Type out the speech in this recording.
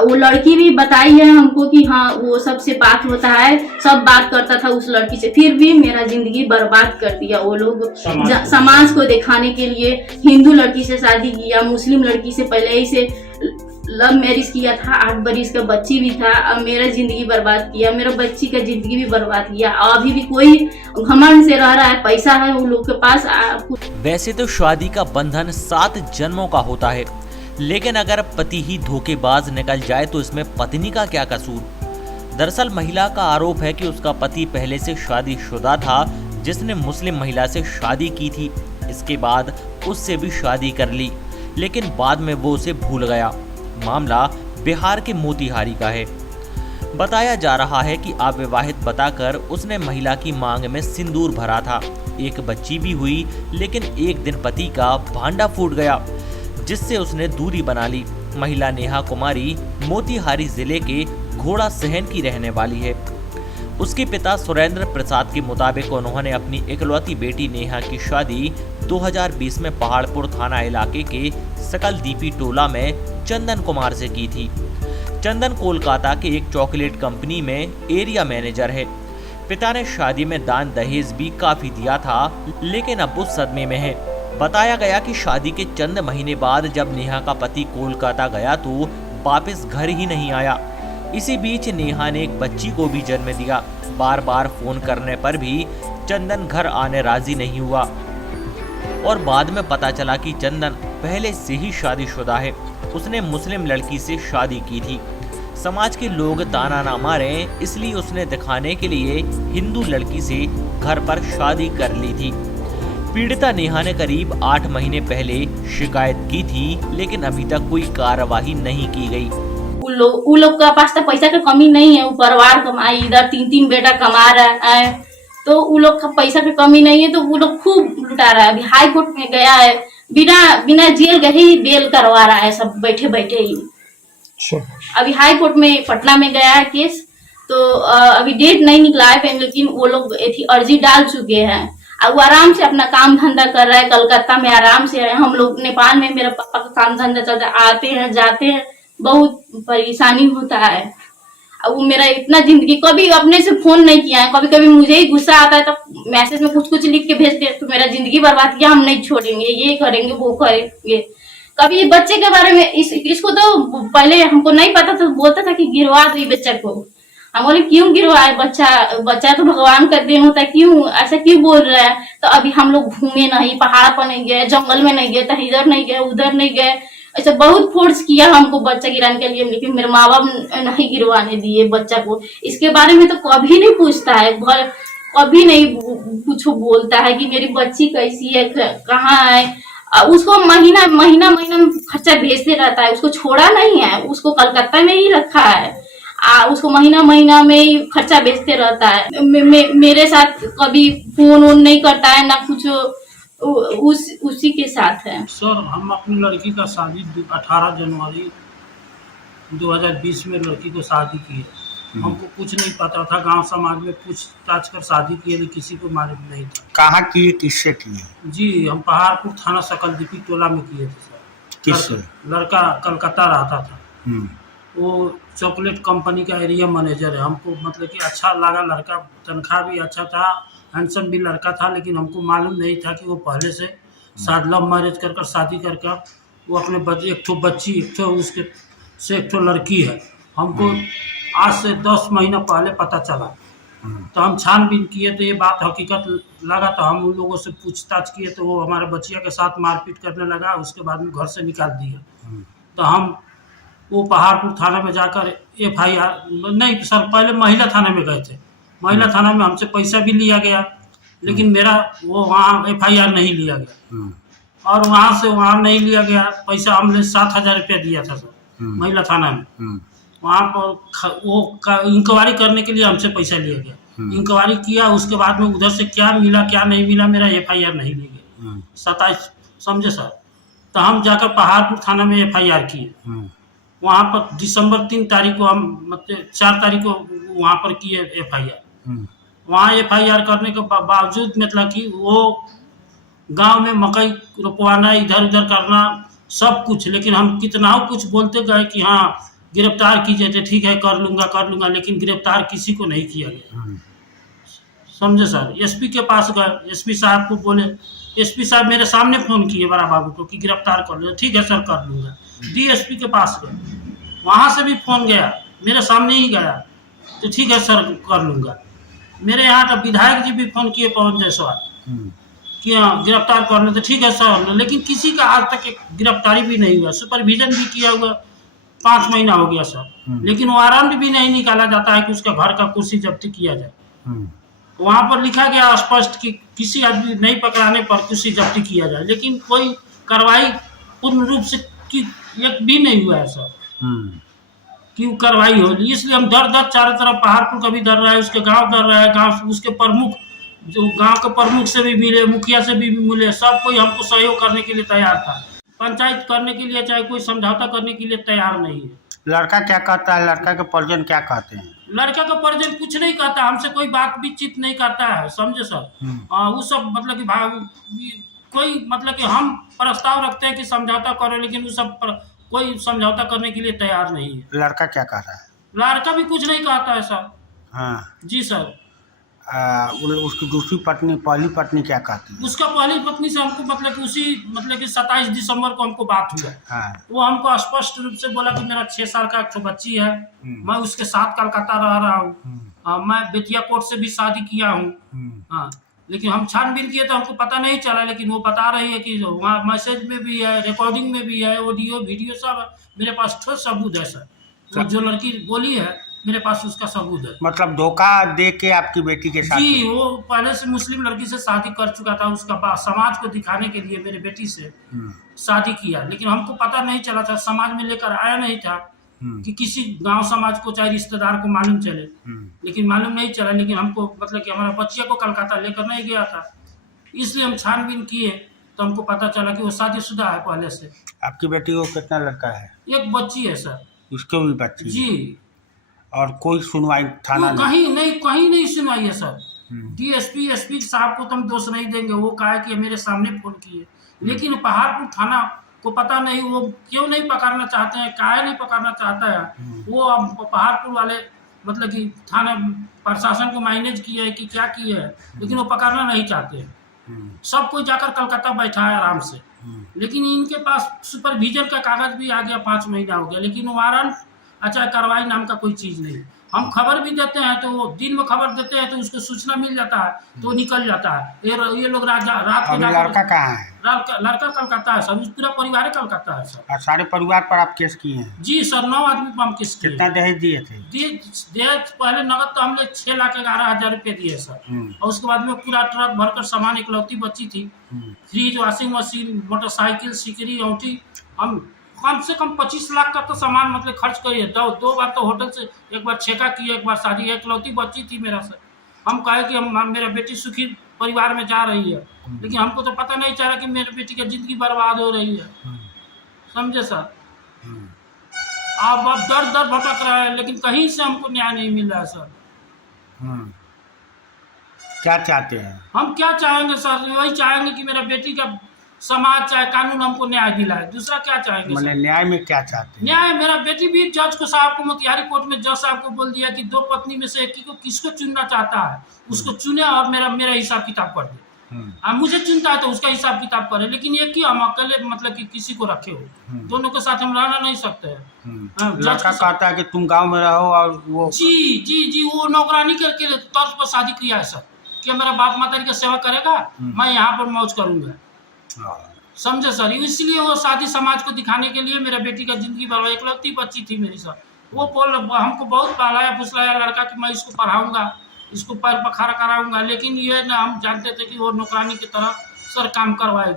वो लड़की भी बताई है हमको कि हाँ वो सबसे बात होता है, सब बात करता था उस लड़की से, फिर भी मेरा जिंदगी बर्बाद कर दिया वो लोग। समाज को दिखाने के लिए हिंदू लड़की से शादी किया, मुस्लिम लड़की से पहले ही से लव मैरिज किया था, 8 बरिस का बच्ची भी था। अब मेरा जिंदगी बर्बाद किया, मेरा बच्ची का जिंदगी भी बर्बाद किया। अभी भी कोई घमंड से रह रहा है, पैसा है उन लोग के पास। वैसे तो शादी का बंधन 7 जन्मों का होता है, लेकिन अगर पति ही धोखेबाज निकल जाए तो इसमें पत्नी का क्या कसूर। दरअसल महिला का आरोप है कि उसका पति पहले से शादीशुदा था, जिसने मुस्लिम महिला से शादी की थी। इसके बाद उससे भी शादी कर ली, लेकिन बाद में वो उसे भूल गया। मामला बिहार के मोतिहारी का है। बताया जा रहा है कि अविवाहित बताकर उसने महिला की मांग में सिंदूर भरा था। एक बच्ची भी हुई, लेकिन एक दिन पति का भांडा फूट गया, जिससे उसने दूरी बना ली। महिला नेहा कुमारी मोतिहारी जिले के घोड़ा सहन की रहने वाली है। उसके पिता सुरेंद्र प्रसाद के मुताबिक उन्होंने अपनी इकलौती बेटी नेहा की शादी 2020 में पहाड़पुर थाना इलाके के सकलदीपी टोला में चंदन कुमार से की थी। चंदन कोलकाता के एक चॉकलेट कंपनी में एरिया मैनेजर है। पिता ने शादी में दान दहेज भी काफी दिया था, लेकिन अब वो सदमे में है। बताया गया कि शादी के चंद महीने बाद जब नेहा का पति कोलकाता गया तो वापस घर ही नहीं आया। इसी बीच नेहा ने एक बच्ची को भी जन्म दिया। बार बार फोन करने पर भी चंदन घर आने राजी नहीं हुआ और बाद में पता चला कि चंदन पहले से ही शादीशुदा है। उसने मुस्लिम लड़की से शादी की थी। समाज के लोग ताना ना मारे, इसलिए उसने दिखाने के लिए हिंदू लड़की से घर पर शादी कर ली थी। पीड़िता नेहा ने करीब 8 महीने पहले शिकायत की थी, लेकिन अभी तक कोई कार्रवाई नहीं की गई। उन लोग के पास तो पैसा की कमी नहीं है, वो परिवार कमाई, इधर 3 बेटा कमा रहा है, तो उन लोग का पैसा की कमी नहीं है, तो वो लोग खूब लुटा रहा है। अभी हाई कोर्ट में गया है, बिना जेल गए ही बेल करवा रहा है, सब बैठे बैठे ही। अभी हाई कोर्ट में पटना में गया है केस, तो अभी डेट नहीं निकला है, लेकिन वो लोग अर्जी डाल चुके हैं। अब वो आराम से अपना काम धंधा कर रहा है, कलकत्ता में आराम से है। हम लोग नेपाल में मेरा पापा का काम धंधा चलता है, आते हैं जाते हैं, बहुत परेशानी होता है। अब वो मेरा इतना जिंदगी, कभी अपने से फोन नहीं किया है, कभी कभी मुझे ही गुस्सा आता है तो मैसेज में कुछ कुछ लिख के भेजते हैं, तो मेरा जिंदगी बर्बाद किया, हम नहीं छोड़ेंगे, ये करेंगे वो करेंगे। कभी बच्चे के बारे में इसको तो पहले हमको नहीं पता था, बोलता था कि गिरवा दो बच्चा को। हम बोले क्यों गिरवाए, बच्चा तो भगवान का देन होता है, क्यों ऐसा क्यों बोल रहा है। तो अभी हम लोग घूमे नहीं, पहाड़ पर नहीं गए, जंगल में नहीं गए, इधर नहीं गए उधर नहीं गए, ऐसा बहुत फोर्स किया हमको बच्चा गिराने के लिए, लेकिन मेरे माँ बाप नहीं गिरवाने दिए बच्चा को। इसके बारे में तो कभी नहीं पूछता है, कभी नहीं कुछ बोलता है कि मेरी बच्ची कैसी है, कहाँ है। उसको महीना महीना में खर्चा भेजते रहता है, उसको छोड़ा नहीं है, उसको कलकत्ता में ही रखा है। उसको महीना में ही खर्चा भेजते रहता है। मेरे साथ कभी फोन वोन नहीं करता है, ना कुछ उसी के साथ है। सर, हम अपनी लड़की का शादी 18 जनवरी 2020 में लड़की को शादी की है। हमको कुछ नहीं पता था, गांव समाज में पूछताछ कर शादी की है, किसी को मालूम नहीं था। कहाँ किए, किससे किए? जी, हम पहाड़पुर थाना सकलदीपी टोला में किए थे सर। किससे? लड़का कलकत्ता रहता था, वो चॉकलेट कंपनी का एरिया मैनेजर है। हमको मतलब कि अच्छा लगा लड़का, तनख्वाह भी अच्छा था, हैंडसम भी लड़का था, लेकिन हमको मालूम नहीं था कि वो पहले से लव मैरिज कर शादी करके वो अपने एक ठो बच्ची, उसके से एक ठो लड़की है। हमको आज से 10 महीना पहले पता चला, तो हम छानबीन किए तो ये बात हकीकत लगा, तो हम उन लोगों से पूछताछ किए तो वो हमारे बच्चिया के साथ मारपीट करने लगा। उसके बाद में घर से निकाल दिया। तो हम वो पहाड़पुर थाना में जाकर FIR नहीं सर, पहले महिला थाना में गए थे। महिला थाना में हमसे पैसा भी लिया गया, लेकिन मेरा वो वहाँ FIR नहीं लिया गया। और वहाँ से वहाँ नहीं लिया गया पैसा, हमने 7,000 रुपया दिया था सर महिला थाना में। वहाँ पर वो इंक्वायरी करने के लिए हमसे पैसा लिया गया। इंक्वायरी किया, उसके बाद में उधर से क्या मिला क्या नहीं मिला, मेरा FIR नहीं लिया गया। 27 समझे सर। तो हम जाकर पहाड़पुर थाना में FIR किए। वहाँ पर दिसंबर 3 तारीख को हम मतलब 4 तारीख को वहाँ पर किए FIR। वहाँ FIR करने के बावजूद मतलब कि वो गांव में मकई रोपवाना, इधर उधर करना सब कुछ, लेकिन हम कितना कुछ बोलते गए कि हाँ गिरफ्तार कीजिए थे, ठीक है कर लूँगा, लेकिन गिरफ्तार किसी को नहीं किया गया। समझे सर, एसपी के पास गए, एसपी साहब को बोले, एसपी साहब मेरे सामने फ़ोन किए बड़ा बाबू को कि गिरफ्तार कर लो, ठीक है सर कर लूँगा। डीएसपी के पास गए, वहाँ से भी फ़ोन गया, मेरे सामने ही गया, तो ठीक है सर कर लूँगा। मेरे यहाँ का विधायक जी भी फ़ोन किए पवन जायसवाल कि हाँ गिरफ्तार कर लो, तो ठीक है सर, लेकिन किसी का आज तक एक गिरफ्तारी भी नहीं हुआ। सुपरविजन भी किया हुआ 5 महीना हो गया सर, लेकिन वारंट भी नहीं निकाला जाता है कि उसका घर का कुर्सी जब्त किया जाए। वहाँ पर लिखा गया स्पष्ट कि किसी आदमी नहीं पकड़ाने पर कुर्सी जब्त किया जाए, लेकिन कोई कार्रवाई पूर्ण रूप से की एक भी नहीं हुआ है सर कि वो कार्रवाई हो। इसलिए हम दर चारों तरफ पहाड़पुर का भी डर रहा है, उसके गांव डर रहा है, गांव उसके प्रमुख जो गांव के प्रमुख से भी मिले, मुखिया से भी मिले, सब कोई हमको सहयोग करने के लिए तैयार था। पंचायत करने के लिए चाहे कोई समझौता करने के लिए तैयार नहीं है। लड़का क्या कहता है, लड़का के परिजन क्या कहते हैं? लड़का का परिजन कुछ नहीं कहता, हमसे कोई बात भी चित नहीं करता है, समझे सर। वो सब मतलब कि कोई मतलब कि हम प्रस्ताव रखते हैं कि समझौता करो, लेकिन वो सब कोई समझौता करने के लिए तैयार नहीं है। लड़का क्या कह रहा है? लड़का भी कुछ नहीं कहता है सर। हाँ जी सर। उसकी दूसरी पत्नी, पहली पत्नी क्या कहती है? उसका पहली पत्नी से हमको मतलब कि उसी मतलब कि 27 दिसंबर को हमको बात हुआ। हाँ। वो हमको स्पष्ट रूप से बोला कि मेरा 6 साल का एक बच्ची है, मैं उसके साथ कलकत्ता रह रहा हूँ, मैं बेतिया कोर्ट से भी शादी किया हूँ। हाँ, लेकिन हम छानबीन किए तो हमको पता नहीं चला, लेकिन वो बता रही है कि वहाँ मैसेज में भी है, रिकॉर्डिंग में भी है, ऑडियो वीडियो सब मेरे पास ठोस सबूत है सर। तो जो लड़की बोली है मेरे पास उसका सबूत है। मतलब धोखा दे के आपकी बेटी के साथ? जी, वो पहले से मुस्लिम लड़की से शादी कर चुका था, उसका समाज को दिखाने के लिए मेरे बेटी से शादी किया, लेकिन हमको पता नहीं चला था, समाज में लेकर आया नहीं था कि किसी गांव समाज को चाहे रिश्तेदार को मालूम चले, लेकिन मालूम नहीं चला। लेकिन हमको मतलब कि हमारा बच्चिया को कलकत्ता लेकर नहीं गया था, इसलिए हम छानबीन किए तो हमको पता चला कि वो शादीशुदा है पहले से। आपकी बेटी को कितना लड़का है? एक बच्ची है सर। उसको भी बच्ची? जी। और कोई सुनवाई थाना कहीं नहीं सुनवाई है सर। डीएसपी एसपी साहब को तो हम दोष नहीं देंगे, वो कहा कि मेरे सामने फोन किए, लेकिन पहाड़पुर थाना को पता नहीं वो क्यों नहीं पकड़ना चाहते हैं, काहे नहीं पकड़ना चाहता है वो। अब पहाड़पुर वाले मतलब कि थाना प्रशासन को मैनेज किया है कि क्या किया है, लेकिन वो पकड़ना नहीं चाहते हैं। सब कोई जाकर कलकत्ता बैठा है आराम से, लेकिन इनके पास सुपरविजन का कागज भी आ गया, 5 महीना हो गया, लेकिन वारंट अच्छा कार्रवाई नाम का कोई चीज नहीं। हम खबर भी देते हैं तो वो दिन में खबर देते हैं तो उसको सूचना मिल जाता है तो निकल जाता है। ये लोग रात को लड़का कहाँ है? लड़का कलकत्ता है सर, पूरा परिवार कलकत्ता है सर। और सारे परिवार पर आप केस किए हैं? जी सर, 9 आदमी पर हम केस किए। कितना दहेज दिए थे? दहेज पहले नगद तो हमने 6,11,000 रुपये दिए सर, और उसके बाद में पूरा ट्रक भरकर सामान, इकलौती बच्ची थी, फ्रिज, वॉशिंग मशीन, मोटरसाइकिल, सिकरी, औंठी, हम कम से कम 25 लाख का तो सामान मतलब खर्च करिए। 2 बार तो होटल से, एक बार छेका किया, एक बार शादी, इकलौती बच्ची थी मेरा सर। हम कहे कि हम मेरा बेटी सुखी परिवार में जा रही है, लेकिन हमको तो पता नहीं चला कि मेरी बेटी की जिंदगी बर्बाद हो रही है, समझे सर। अब दर भटक रहा है, लेकिन कहीं से हमको न्याय नहीं मिल रहा है सर। क्या चाहते हैं? हम क्या चाहेंगे सर, वही चाहेंगे कि मेरा बेटी का समाज चाहे कानून हमको न्याय दिलाए, दूसरा क्या चाहेंगे? मैंने न्याय में क्या चाहते हैं? न्याय, मेरा बेटी भी जज को साहब को मोतिहारी कोर्ट में जज साहब को बोल दिया कि 2 पत्नी में से एक को किसको चुनना चाहता है उसको चुने और मेरा हिसाब किताब कर दे। मुझे चुनता है तो उसका हिसाब किताब करे, लेकिन ये कि हम अकेले मतलब कि किसी को रखे हो, दोनों के साथ हम रहना नहीं सकते हैं। लड़का कहता है कि तुम गाँव में रहो और वो जी वो नौकरानी के तर्ज पर शादी किया है सर, कि मेरा बाप माता की सेवा करेगा, मैं यहाँ पर मौज करूंगा, समझे सर। इसलिए वो शादी समाज को दिखाने के लिए मेरा बेटी का जिंदगी बर्बाद, इकलौती बच्ची थी मेरी सर। वो हमको बहुत पढ़ाया फुसलाया लड़का कि मैं इसको पढ़ाऊंगा, इसको पैर पखारा कराऊंगा, लेकिन ये ना हम जानते थे कि वो नौकरानी की तरह सर काम करवाएगी।